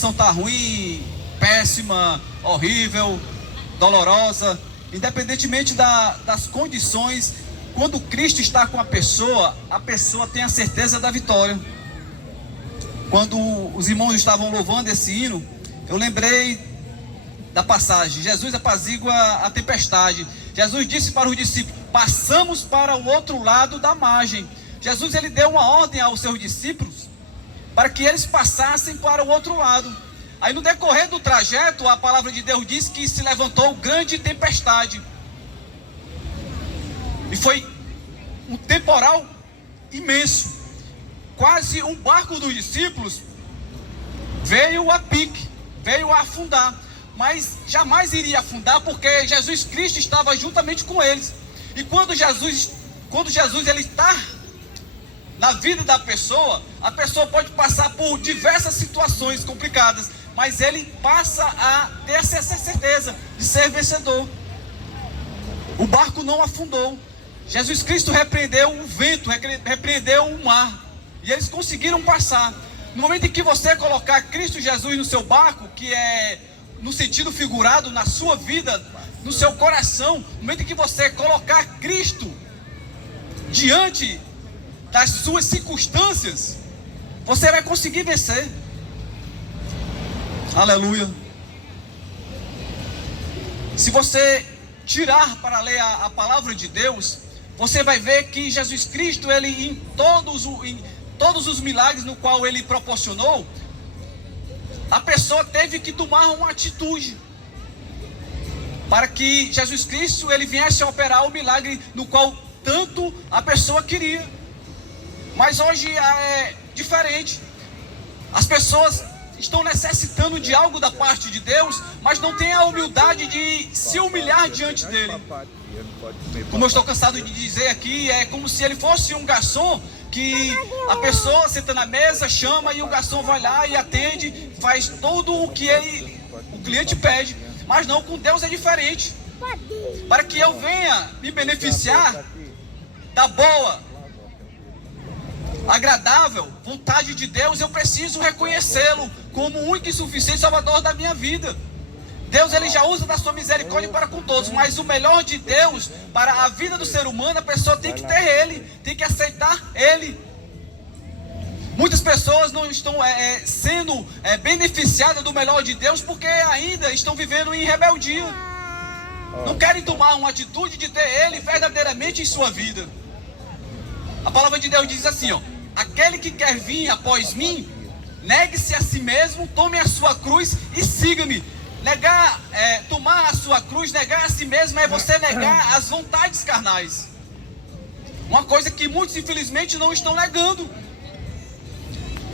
situação está ruim, péssima, horrível, dolorosa, independentemente das condições, quando Cristo está com a pessoa tem a certeza da vitória. Quando os irmãos estavam louvando esse hino, eu lembrei da passagem: Jesus apazigua a tempestade. Jesus disse para os discípulos: passamos para o outro lado da margem. Jesus, ele deu uma ordem aos seus discípulos para que eles passassem para o outro lado. Aí no decorrer do trajeto, a palavra de Deus diz que se levantou grande tempestade. E foi um temporal imenso. Quase um barco dos discípulos veio a pique, veio a afundar. Mas jamais iria afundar, porque Jesus Cristo estava juntamente com eles. E quando Jesus ele está na vida da pessoa, a pessoa pode passar por diversas situações complicadas, mas ele passa a ter essa certeza de ser vencedor. O barco não afundou. Jesus Cristo repreendeu o vento, repreendeu o mar, e eles conseguiram passar. No momento em que você colocar Cristo Jesus no seu barco, que é no sentido figurado, na sua vida, no seu coração, no momento em que você colocar Cristo diante das suas circunstâncias, você vai conseguir vencer. Aleluia. Se você tirar para ler a palavra de Deus, você vai ver que Jesus Cristo, ele em todos os milagres no qual ele proporcionou, a pessoa teve que tomar uma atitude para que Jesus Cristo ele viesse a operar o milagre no qual tanto a pessoa queria. Mas hoje é diferente. As pessoas estão necessitando de algo da parte de Deus, mas não têm a humildade de se humilhar diante dele. Como eu estou cansado de dizer aqui, é como se ele fosse um garçom, que a pessoa senta na mesa, chama e o garçom vai lá e atende, faz tudo o que o cliente pede. Mas não, com Deus é diferente. Para que eu venha me beneficiar da boa, agradável vontade de Deus, eu preciso reconhecê-lo como o único e suficiente Salvador da minha vida. Deus ele já usa da sua misericórdia para com todos, mas o melhor de Deus para a vida do ser humano, a pessoa tem que ter Ele, tem que aceitar Ele. Muitas pessoas não estão sendo beneficiadas do melhor de Deus porque ainda estão vivendo em rebeldia. Não querem tomar uma atitude de ter Ele verdadeiramente em sua vida. A palavra de Deus diz assim, ó: aquele que quer vir após mim, negue-se a si mesmo, tome a sua cruz e siga-me. Tomar a sua cruz, negar a si mesmo, é você negar as vontades carnais. Uma coisa que muitos infelizmente não estão negando.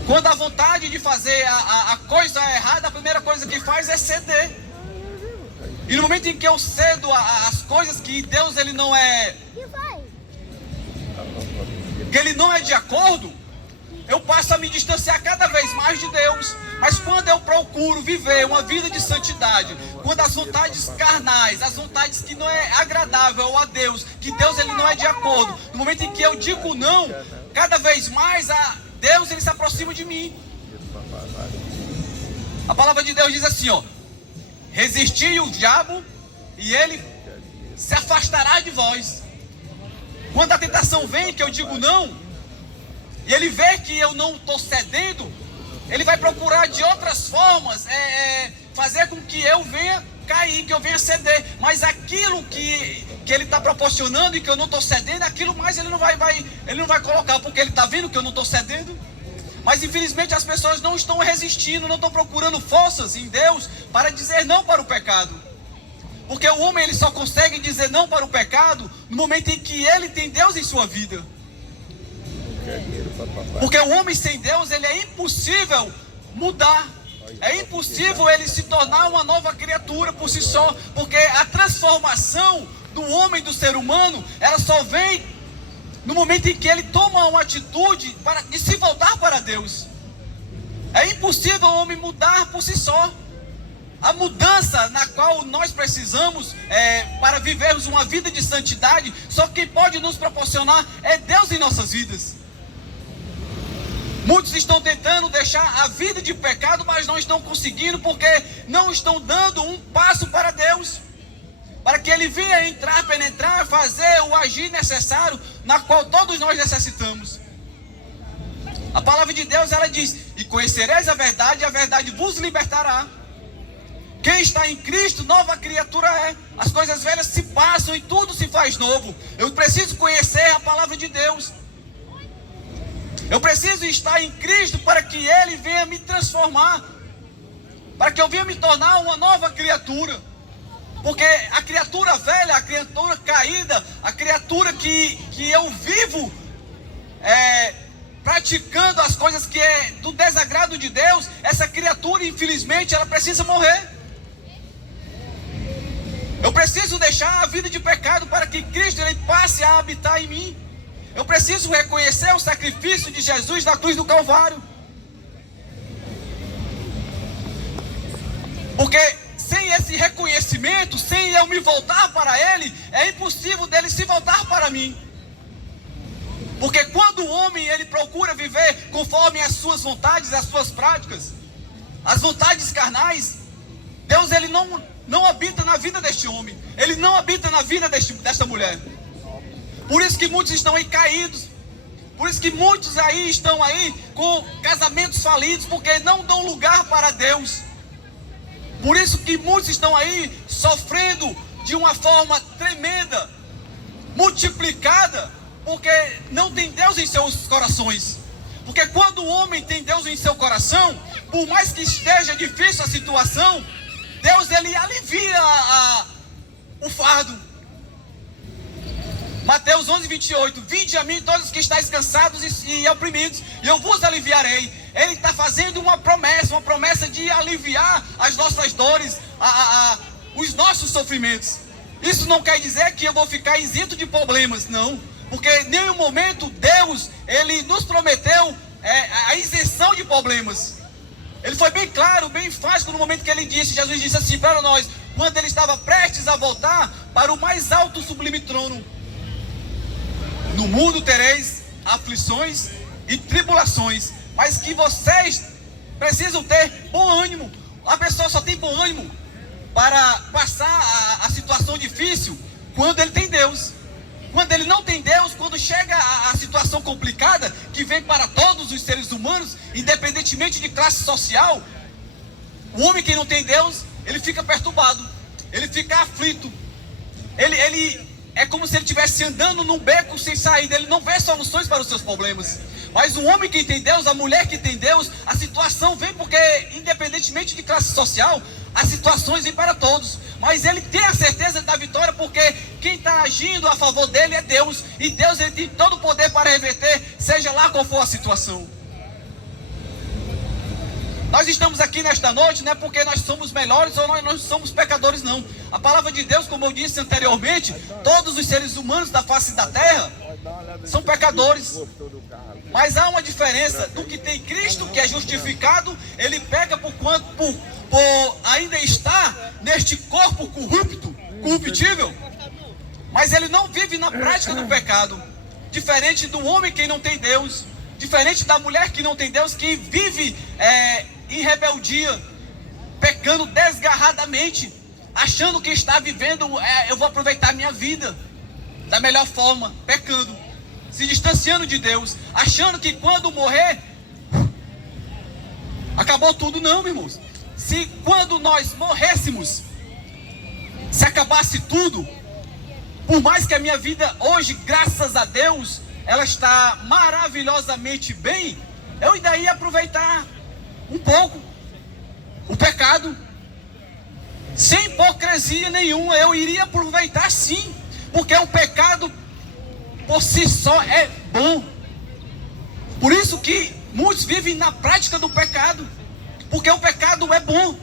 Quando a vontade de fazer a coisa errada, a primeira coisa que faz é ceder. E no momento em que eu cedo as coisas que Deus ele não é de acordo, eu passo a me distanciar cada vez mais de Deus. Mas quando eu procuro viver uma vida de santidade, quando as vontades carnais, as vontades que não é agradável a Deus, que Deus ele não é de acordo, no momento em que eu digo não, cada vez mais Deus ele se aproxima de mim. A palavra de Deus diz assim, ó: resisti o diabo e ele se afastará de vós. Quando a tentação vem, que eu digo não, e ele vê que eu não estou cedendo, ele vai procurar de outras formas fazer com que eu venha cair, que eu venha ceder. Mas aquilo que ele está proporcionando e que eu não estou cedendo, aquilo mais ele não vai colocar, porque ele está vendo que eu não estou cedendo. Mas infelizmente as pessoas não estão resistindo, não estão procurando forças em Deus para dizer não para o pecado. Porque o homem ele só consegue dizer não para o pecado no momento em que ele tem Deus em sua vida. Porque o homem sem Deus, ele é impossível mudar. É impossível ele se tornar uma nova criatura por si só. Porque a transformação do homem, do ser humano, ela só vem no momento em que ele toma uma atitude de se voltar para Deus. É impossível o homem mudar por si só. A mudança na qual nós precisamos para vivermos uma vida de santidade, só quem pode nos proporcionar é Deus em nossas vidas. Muitos estão tentando deixar a vida de pecado, mas não estão conseguindo, porque não estão dando um passo para Deus, para que Ele venha entrar, penetrar, fazer o agir necessário, na qual todos nós necessitamos. A palavra de Deus, ela diz: e conhecereis a verdade vos libertará. Quem está em Cristo, nova criatura é. As coisas velhas se passam e tudo se faz novo. Eu preciso conhecer a palavra de Deus. Eu preciso estar em Cristo para que Ele venha me transformar, para que eu venha me tornar uma nova criatura. Porque a criatura velha, a criatura caída, a criatura que eu vivo praticando as coisas que é do desagrado de Deus, essa criatura, infelizmente, ela precisa morrer. Eu preciso deixar a vida de pecado para que Cristo ele passe a habitar em mim. Eu preciso reconhecer o sacrifício de Jesus na cruz do Calvário. Porque sem esse reconhecimento, sem eu me voltar para Ele, é impossível dele se voltar para mim. Porque quando o homem ele procura viver conforme as suas vontades, as suas práticas, as vontades carnais, Deus ele não habita na vida deste homem. Ele não habita na vida desta mulher. Por isso que muitos estão aí caídos. Por isso que muitos aí estão aí com casamentos falidos, porque não dão lugar para Deus. Por isso que muitos estão aí sofrendo de uma forma tremenda, multiplicada, porque não tem Deus em seus corações. Porque quando o homem tem Deus em seu coração, por mais que esteja difícil a situação, Deus ele alivia o fardo. Mateus 11:28, vinde a mim todos que estáis cansados e oprimidos, e eu vos aliviarei. Ele está fazendo uma promessa de aliviar as nossas dores, os nossos sofrimentos. Isso não quer dizer que eu vou ficar isento de problemas, não. Porque em nenhum momento Deus, ele nos prometeu a isenção de problemas. Ele foi bem claro, bem enfático no momento que ele disse, Jesus disse assim para nós, quando ele estava prestes a voltar para o mais alto sublime trono: no mundo tereis aflições e tribulações, mas que vocês precisam ter bom ânimo. A pessoa só tem bom ânimo para passar a situação difícil quando ele tem Deus. Quando ele não tem Deus, quando chega a situação complicada, que vem para todos os seres humanos, independentemente de classe social, o homem que não tem Deus, ele fica perturbado, ele fica aflito, ele é como se ele estivesse andando num beco sem saída, ele não vê soluções para os seus problemas. Mas o homem que tem Deus, a mulher que tem Deus, a situação vem porque, independentemente de classe social, as situações vêm para todos. Mas ele tem a certeza da vitória, porque quem está agindo a favor dele é Deus. E Deus ele tem todo o poder para reverter, seja lá qual for a situação. Nós estamos aqui nesta noite, não é porque nós somos melhores ou nós somos pecadores, não. A palavra de Deus, como eu disse anteriormente, todos os seres humanos da face da terra são pecadores. Mas há uma diferença: do que tem Cristo, que é justificado, ele pega por ainda estar neste corpo corruptível, mas ele não vive na prática do pecado. Diferente do homem que não tem Deus, diferente da mulher que não tem Deus, que vive em rebeldia, pecando desgarradamente, achando que está vivendo, eu vou aproveitar a minha vida da melhor forma, pecando, se distanciando de Deus, achando que quando morrer, acabou tudo. Não, meus irmãos. Se quando nós morrêssemos, se acabasse tudo, por mais que a minha vida hoje, graças a Deus, ela está maravilhosamente bem, eu ainda ia aproveitar um pouco o pecado, sem hipocrisia nenhuma. Eu iria aproveitar sim, porque o pecado por si só é bom. Por isso que muitos vivem na prática do pecado, porque o pecado é bom,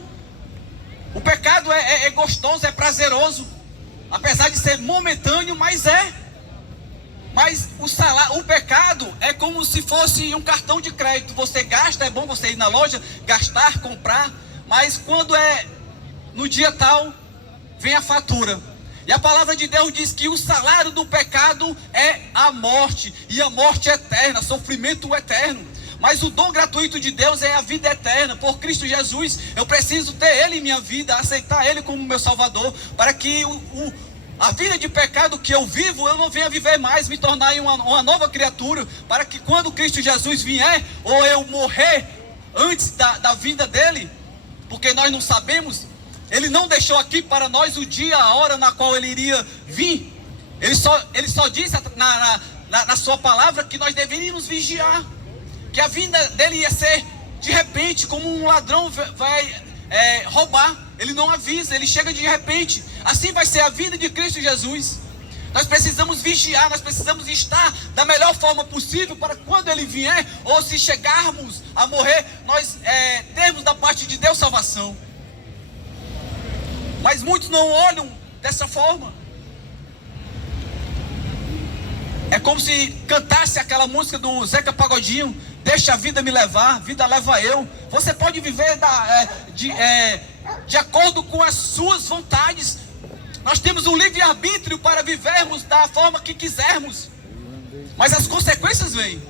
o pecado é gostoso, é prazeroso, apesar de ser momentâneo, mas Mas o pecado é como se fosse um cartão de crédito. Você gasta, é bom você ir na loja, gastar, comprar, mas quando é no dia tal, vem a fatura. E a palavra de Deus diz que o salário do pecado é a morte, e a morte eterna, sofrimento eterno. Mas o dom gratuito de Deus é a vida eterna. Por Cristo Jesus, eu preciso ter Ele em minha vida, aceitar Ele como meu Salvador, para que a vida de pecado que eu vivo, eu não venha viver mais, me tornar uma nova criatura, para que quando Cristo Jesus vier, ou eu morrer antes da vinda dele, porque nós não sabemos, Ele não deixou aqui para nós o dia, a hora na qual Ele iria vir. Ele só disse na sua palavra que nós deveríamos vigiar, que a vinda dele ia ser de repente, como um ladrão vai roubar. Ele não avisa, ele chega de repente. Assim vai ser a vinda de Cristo Jesus. Nós precisamos vigiar, nós precisamos estar da melhor forma possível, para quando Ele vier, ou se chegarmos a morrer, nós termos da parte de Deus salvação. Mas muitos não olham dessa forma. É como se cantasse aquela música do Zeca Pagodinho: deixa a vida me levar, vida leva eu. Você pode viver de acordo com as suas vontades. Nós temos um livre-arbítrio para vivermos da forma que quisermos, mas as consequências vêm.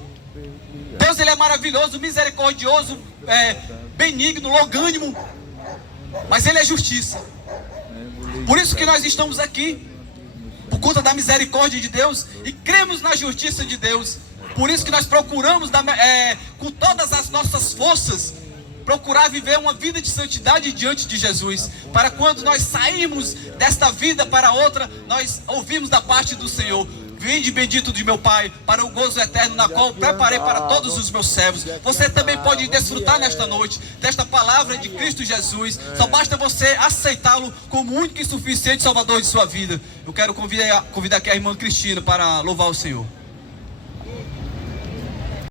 Deus, Ele é maravilhoso, misericordioso, benigno, longânimo, mas Ele é justiça. Por isso que nós estamos aqui, por conta da misericórdia de Deus, e cremos na justiça de Deus. Por isso que nós procuramos, com todas as nossas forças, procurar viver uma vida de santidade diante de Jesus, para quando nós sairmos desta vida para outra, nós ouvimos da parte do Senhor: vinde bendito de meu Pai, para o gozo eterno, na qual preparei para todos os meus servos. Você também pode desfrutar nesta noite desta palavra de Cristo Jesus. Só basta você aceitá-lo como único e suficiente Salvador de sua vida. Eu quero convidar aqui a irmã Cristina para louvar o Senhor.